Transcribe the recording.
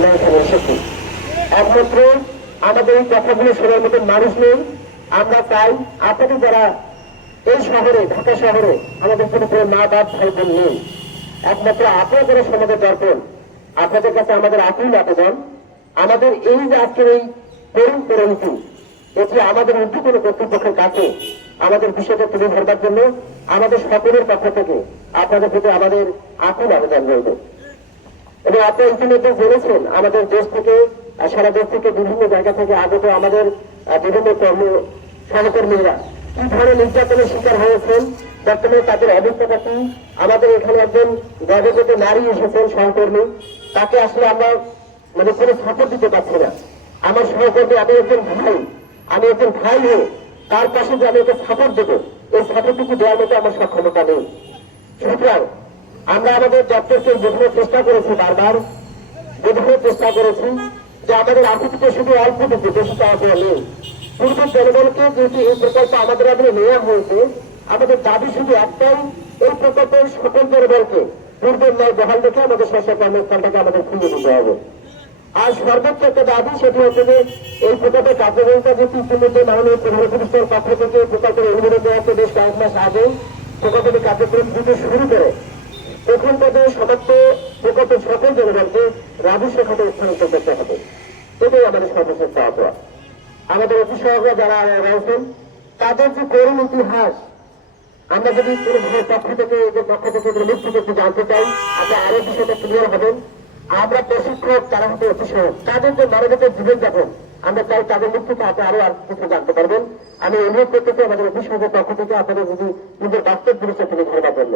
আমরা এখানে এসেছি। একমাত্র আমাদের এই কথাগুলো শোনার মতন মানুষ নেই। আমরা চাই আপনাদের যারা এই শহরে, ঢাকা শহরে আমাদের কোনো মা বাপ ভাই বোন নেই, একমাত্র আপনারা যারা সমাজের দর্পণ, আপনাদের কাছে আমাদের আকুল আবেদন, আমাদের এই যে আজকের এই তরুণ তরুণী, এটি আমাদের ঊর্ধ্বতন কর্তৃপক্ষের কাছে আমাদের বিষয়টা তুলে ধরবার জন্য আমাদের সকলের পক্ষ থেকে আপনাদের প্রতি আমাদের আকুল আবেদন রইল। এবং আপনারা ইতিমধ্যে জেনেছেন আমাদের দেশ থেকে, সারা দেশ থেকে, বিভিন্ন জায়গা থেকে আগত আমাদের বিভিন্ন সহকর্মীরা কি ধরনের নির্যাতনের শিকার হয়েছেন, বর্তমানে তাদের অবস্থাটা কি। আমাদের এখানে একজন গর্ভবতী নারী এসেছেন সহকর্মী, তাকে আসলে আমরা কোনো সাপোর্ট দিতে পারছি না। আমার সহকর্মী, আমি একজন ভাই হয়ে তার পাশে যে আমি একটা সাপোর্ট দেবো, এই সাপোর্টটুকু দেওয়ার মতো আমার সক্ষমতা নেই। সুতরাং আমরা আমাদের ডক্টরকে বোঝানোর চেষ্টা করেছি, বারবার বোঝানোর চেষ্টা করেছি যে আমাদের আকুতিতে শুধু অল্পটুকু, বেশি চাওয়া নেই। পূর্বের জনগণকে যেহেতু এই প্রকল্প আমাদের আগে নেওয়া হয়েছে, আমাদের দাবি শুধু একটাই, এই প্রকল্পের সকল জনগণকে পূর্বের ন্যায় বহাল রেখে আমাদের শস্য কর্মস্থানটাকে আমাদের খুঁজে দিতে হবে। আর সর্বোচ্চ একটা দাবি সেটি হচ্ছে যে এই প্রকল্পের কার্যকারিতা যেহেতু ইতিমধ্যে মাননীয় প্রধান উপদেষ্টার পক্ষ থেকে প্রকল্পের অনুমোদন দেওয়া হচ্ছে বেশ কয়েক মাস আগে, প্রকল্পটি কার্যক্রম থেকে শুরু করে এখন পর্যন্ত সমস্ত প্রকল্পের সকল জনগণকে রাজস্ব খাতে স্থানান্তর করতে হবে। এটাই আমাদের সর্বশেষ চাওয়া। আমাদের অফিসরা যারা রয়েছেন তাদের যে করুণ ইতিহাস, আমরা যদি কোনো পক্ষ থেকে মৃত্যু করতে জানতে চাই, আমরা আরো বিষয়টা ক্লিয়ার হবেন। আমরা প্রশিক্ষক, তারা হচ্ছে অফিসক, তাদের যে মানবতার জীবনযাপন, আমরা চাই তাদের মৃত্যুতে আপনি আরো আর কিছু জানতে পারবেন। আমি অনুরোধ করতে চাই আমাদের অফিসকের পক্ষ থেকে আপনাদের যদি নিজের বাস্তব জিনিসটা তুলে ধরবার জন্য।